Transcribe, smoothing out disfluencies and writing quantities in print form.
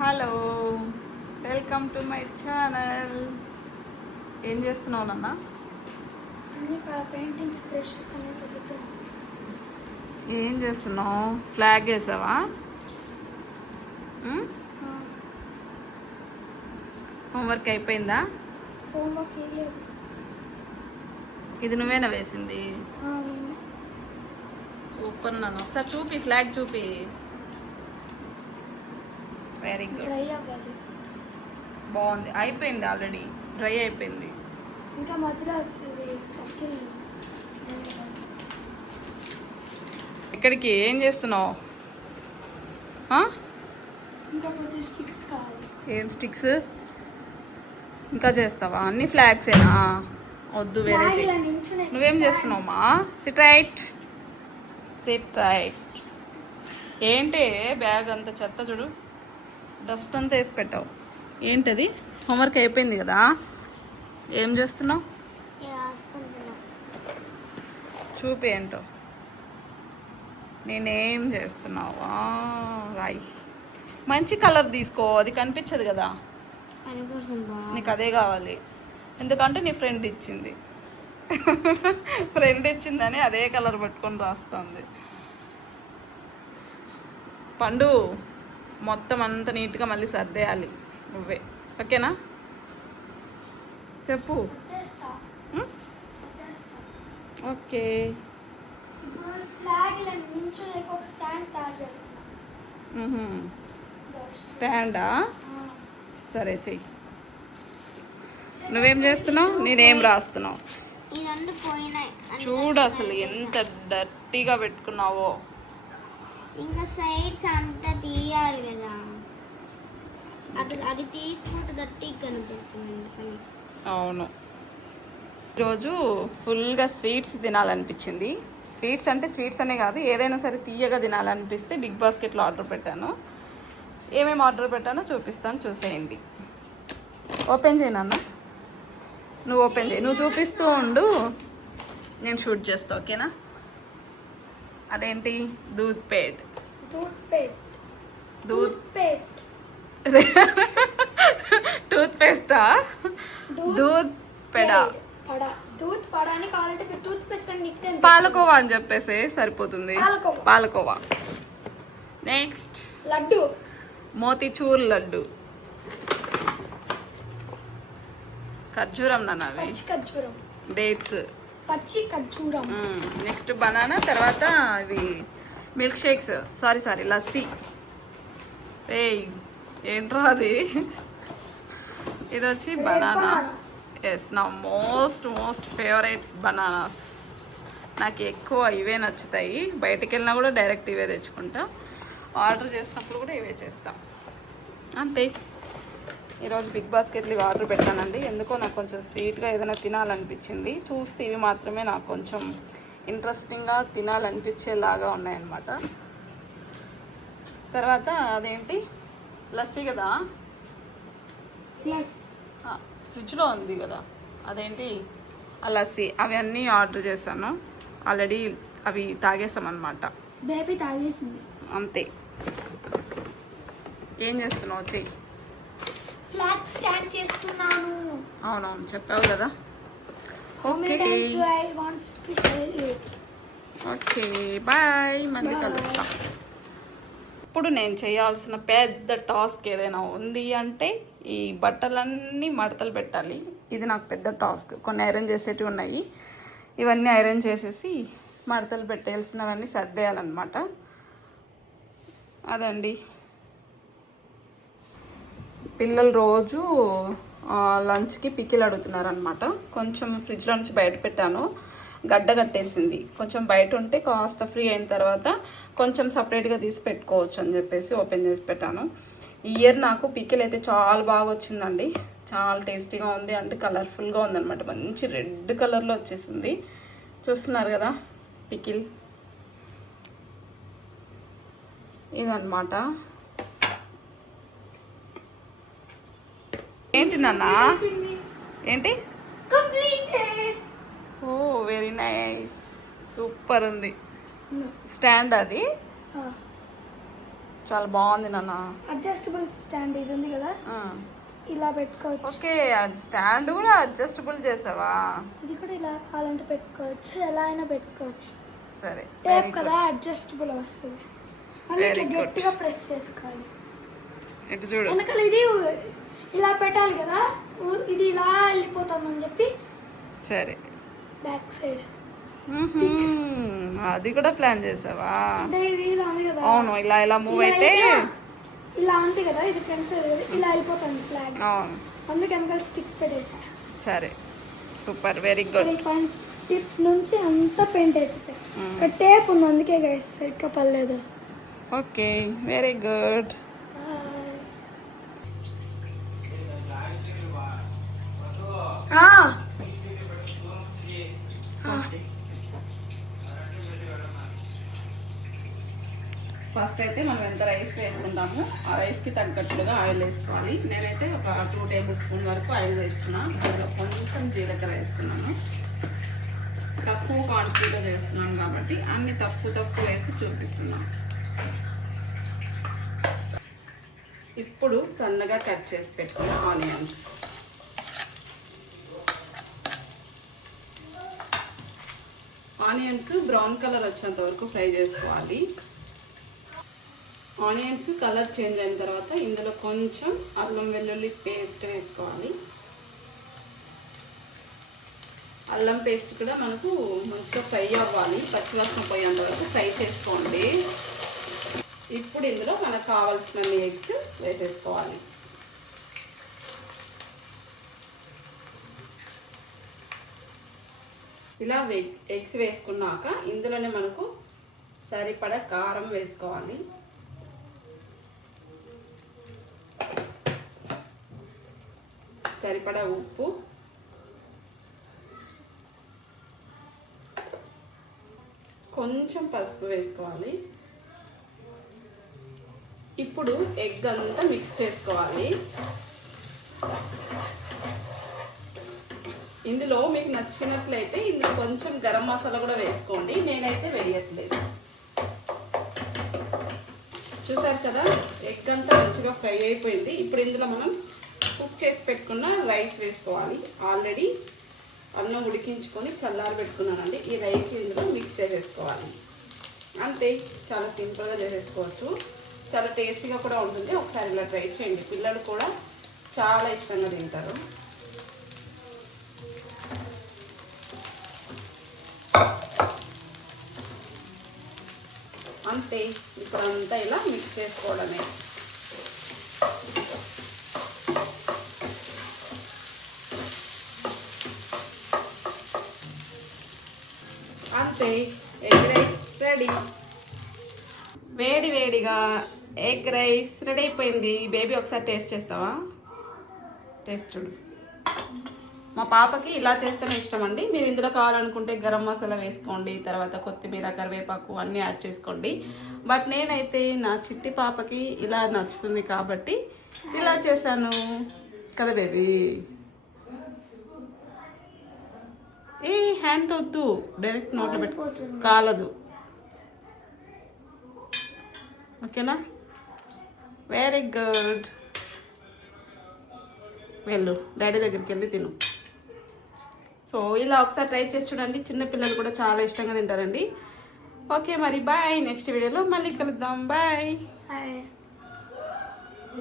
Hello, welcome to my channel. ఏం చేస్తున్నావు నాన్న? అన్ని పెయింటింగ్స్ బ్రషెస్ అన్ని చదువుతున్నాను. ఏం చేస్తున్నావు? ఫ్లాగ్ వేసావా? హోంవర్క్ అయిపోయిందా? హోంవర్క్ వేయలేదు. ఇది నువ్వేనా వేసింది? సూపర్ నాన్న. ఒకసారి చూపి, ఫ్లాగ్ చూపి. Very good. డ్రై అవ్వాలి. బాగుంది. అయిపోయింది, ఆల్రెడీ డ్రై అయిపోయింది. ఇంకా మద్రాస్ సర్కిల్. ఇక్కడికి ఏం చేస్తున్నావు? ఇంకా కొద్ది స్టిక్స్ కావాలి. ఏం స్టిక్స్ ఇంకా చేస్తావా? అన్ని ఫ్లాగ్సేనా? వద్దు, వేరే చెయ్యి. నువ్వేం చేస్తున్నావు మా? SIT right, SIT right. ఏంటి బ్యాగ్ అంత చెత్త చూడు, డస్ట్ అంతా వేసి పెట్టావు. ఏంటది? హోంవర్క్ అయిపోయింది కదా, ఏం చేస్తున్నావు? చూపి ఏంటో. నేనేం చేస్తున్నావు? రాయి. మంచి కలర్ తీసుకో, అది కనిపించదు కదా నీకు. అదే కావాలి, ఎందుకంటే నీ ఫ్రెండ్ ఇచ్చింది. ఫ్రెండ్ ఇచ్చిందని అదే కలర్ పట్టుకొని రాస్తుంది. పండు, మొత్తం అంత నీట్గా మళ్ళీ సర్దేయాలి నువ్వే, ఓకేనా? చెప్పు. ఓకే. స్టాండా? సరే చెయ్యి. నువ్వేం చేస్తున్నావు? నేనేం రాస్తున్నావు? చూడు అసలు ఎంత డర్టీగా పెట్టుకున్నావో. ఇంకా సైడ్స్ అంతా తీయాలి కదా, అది తీయకపోతే గట్టిగా కనిపిస్తుంది. అవును, ఈరోజు ఫుల్గా స్వీట్స్ తినాలనిపించింది. స్వీట్స్ అంటే స్వీట్స్ అనే కాదు, ఏదైనా సరే తీయగా తినాలనిపిస్తే బిగ్ బాస్కెట్లో ఆర్డర్ పెట్టాను. ఏమేమి ఆర్డర్ పెట్టానో చూపిస్తాను, చూసేయండి. ఓపెన్ చేయను అన్న, నువ్వు ఓపెన్ చేయి. నువ్వు చూపిస్తూ ఉండు, నేను షూట్ చేస్తా, ఓకేనా? అదేంటి? దూద్ పేడ్. దూద్ పేస్ట్. టూత్ పేస్టా? దూద్ పెడా. దూద్ పడా అని కావాలంటే టూత్ పేస్ట్ అని నిక్నేమ్. పాలకోవా అని చెప్పేసి సరిపోతుంది. పాలకోవా. నెక్స్ట్ లడ్డు. మోతిచూర్ లడ్డు. ఖర్జూరం నాన్నవి. పచ్చి ఖర్జూరం. డేట్స్. పచ్చి ఖర్జూరం. Next banana. తర్వాత ఇవి మిల్క్ షేక్స్. సారీ లస్సీ. ఏయ్ ఏంట్రా అది? ఇది వచ్చి బనానా. ఎస్, నా మోస్ట్ ఫేవరెట్ బనానాస్. నాకు ఎక్కువ ఇవే నచ్చుతాయి. బయటికి వెళ్ళినా కూడా డైరెక్ట్ ఇవే తెచ్చుకుంటా. ఆర్డర్ చేసినప్పుడు కూడా ఇవే చేస్తాం, అంతే. ఈరోజు బిగ్ బాస్కెట్లు ఇవి ఆర్డర్ పెట్టానండి. ఎందుకో నాకు కొంచెం స్వీట్గా ఏదైనా తినాలనిపించింది. చూస్తే ఇవి మాత్రమే నాకు కొంచెం ఇంట్రెస్టింగ్గా తినాలనిపించేలాగా ఉన్నాయన్నమాట. తర్వాత అదేంటి? లస్సీ కదా, ప్లస్ ఫ్రిడ్జ్లో ఉంది కదా, అదేంటి? ఆ లస్సీ. అవి అన్నీ ఆర్డర్ చేశాను ఆల్రెడీ, అవి తాగేసామన్నమాట. బేబీ తాగేసింది, అంతే. ఏం చేస్తున్నావు? చెయ్యి. ఫ్లాగ్ స్టాండ్ చేస్తున్నాను. అవునవును, చెప్పావు కదా. ఓకే బాయ్, మళ్ళీ కలుస్తా. ఇప్పుడు నేను చేయాల్సిన పెద్ద టాస్క్ ఏదైనా ఉంది అంటే ఈ బట్టలన్నీ మడతలు పెట్టాలి. ఇది నాకు పెద్ద టాస్క్. కొన్ని ఐరన్ చేసేటివి ఉన్నాయి, ఇవన్నీ ఐరన్ చేసేసి మడతలు పెట్టేయాల్సినవన్నీ సర్దేయాలన్నమాట. అదండి. పిల్లలు రోజు లంచ్కి పికిల్ అడుగుతున్నారనమాట. కొంచెం ఫ్రిడ్జ్లో నుంచి బయట పెట్టాను, గడ్డ కట్టేసింది. కొంచెం బయట ఉంటే కాస్త ఫ్రీ అయిన తర్వాత కొంచెం సపరేట్గా తీసి పెట్టుకోవచ్చు అని చెప్పేసి ఓపెన్ చేసి పెట్టాను. ఈ ఇయర్ నాకు పికిల్ అయితే చాలా బాగా వచ్చిందండి. చాలా టేస్టీగా ఉంది, అంటే కలర్ఫుల్గా ఉందన్నమాట. మంచి రెడ్ కలర్లో వచ్చేసింది. చూస్తున్నారు కదా పికిల్, ఇదన్నమాట. ఏంటి నాన్న? ఏంటి? ఓ వెరీ నైస్, సూపర్ ఉంది. స్టాండ్ అది చాలా బాగుంది నాన్న. అడ్జస్టబుల్ స్టాండ్ ఇది ఉంది కదా, ఇలా పెట్టుకోవచ్చు. ఓకే, స్టాండ్ కూడా అడ్జస్టబుల్ చేసావా? ఇది కూడా ఇలా కావాలంటే పెట్టుకోవచ్చు, ఎలా అయినా పెట్టుకోవచ్చు. సరే, టేప్ కదా అడ్జస్టబుల్ వస్తుంది. మళ్ళీ ఇట్లా గట్టిగా ప్రెస్ చేసుకోవాలి. ఇటు చూడు. వెనకాల ఇది ఇలా పెట్టాలి కదా, ఇది ఇలా వెళ్ళిపోతుందని చెప్పి. సరే, బ్యాక్ సైడ్ అది కూడా ప్లాన్ చేసావా? అంటే ఇది ఇలా ఉంది కదా. అవును, ఇలా ఇలా మూవ్ అయితే ఇలా ఉంది కదా, ఇది ఫ్రంట్ సైడ్ కదా, ఇలా వెళ్ళిపోతుంది ఫ్లాగ్. అవును, అందుకే వెనకాల స్టిక్ పెట్టేసా. సరే, సూపర్, వెరీ గుడ్. టిప్ నుంచి అంతా పెయింట్ వేసేసా. ఇక్కడ టేప్ ఉంది, అందుకే గైస్ సరిగ్గా పర్లేదు. Okay, very good. ఫస్ట్ అయితే మనం ఎంత రైస్ వేసుకుంటామో ఆ రైస్కి తగ్గట్టుగా ఆయిల్ వేసుకోవాలి. నేనైతే ఒక 2 టేబుల్ స్పూన్ వరకు ఆయిల్ వేసుకున్నాను. అందులో కొంచెం జీలకర్ర వేసుకున్నాను. తక్కువ క్వాంటిటీలో వేస్తున్నాను కాబట్టి అన్ని తక్కువ వేసి చూపిస్తున్నాను. ఇప్పుడు సన్నగా కట్ చేసి పెట్టుకున్న ఆనియన్స్ బ్రౌన్ కలర్ వచ్చేంత వరకు ఫ్రై చేసుకోవాలి. ఆనియన్స్ కలర్ చేంజ్ అయిన తర్వాత ఇందులో కొంచెం అల్లం వెల్లుల్లి పేస్ట్ వేసుకోవాలి. అల్లం పేస్ట్ కూడా మనకు మంచిగా ఫ్రై అవ్వాలి, పచ్చివాసన పోయేంత వరకు ఫ్రై చేసుకోండి. ఇప్పుడు ఇందులో మనకు కావాల్సిన ఎగ్స్ వేసేసుకోవాలి. ఇలా ఎగ్స్ వేసుకున్నాక ఇందులోనే మనకు సరిపడా కారం వేసుకోవాలి. సరిపడా ఉప్పు, కొంచెం పసుపు వేసుకోవాలి. ఇప్పుడు ఎగ్ అంతా మిక్స్ చేసుకోవాలి. ఇందులో మీకు నచ్చినట్లయితే ఇందులో కొంచెం గరం మసాలా కూడా వేసుకోండి, నేనైతే వేయట్లేదు. చూసారు కదా, ఎగ్ అంతా మంచిగా ఫ్రై అయిపోయింది. ఇప్పుడు ఇందులో మనం కుక్ చేసి పెట్టుకున్న రైస్ వేసుకోవాలి. ఆల్రెడీ అన్నం ఉడికించుకొని చల్లారి పెట్టుకున్నానండి. ఈ రైస్ ఇందులో మిక్స్ చేసేసుకోవాలి. అంతే, చాలా సింపుల్గా చేసేసుకోవచ్చు. చాలా టేస్టీగా కూడా ఉంటుంది. ఒకసారి ఇలా ట్రై చేయండి, పిల్లలు కూడా చాలా ఇష్టంగా తింటారు. అంతే, ఇప్పుడంతా ఇలా మిక్స్ చేసుకోవడమే. అంతే, ఎగ్ రైస్ రెడీ. వేడి వేడిగా ఎగ్ రైస్ రెడీ అయిపోయింది. బేబీ ఒకసారి టేస్ట్ చేస్తావా? టేస్ట్ చూడు. మా పాపకి ఇలా చేస్తేనే ఇష్టం అండి. మీరు ఇందులో కావాలనుకుంటే గరం మసాలా వేసుకోండి, తర్వాత కొత్తిమీర కరివేపాకు అన్నీ యాడ్ చేసుకోండి. బట్ నేనైతే నా చిట్టి పాపకి ఇలా నచ్చుతుంది కాబట్టి ఇలా చేశాను కదా బేబీ. ఏ హ్యాండ్ వద్దు, డైరెక్ట్ నోట్లో పెట్టు, కాలదు. ఓకేనా? Very good. వెళ్ళు డాడీ దగ్గరికి వెళ్ళి తిను. సో ఇలా ఒకసారి ట్రై చేసి చూడండి, చిన్నపిల్లలు కూడా చాలా ఇష్టంగా తింటారండి. ఓకే మరి బాయ్, నెక్స్ట్ వీడియోలో మళ్ళీ కలుద్దాం. బాయ్.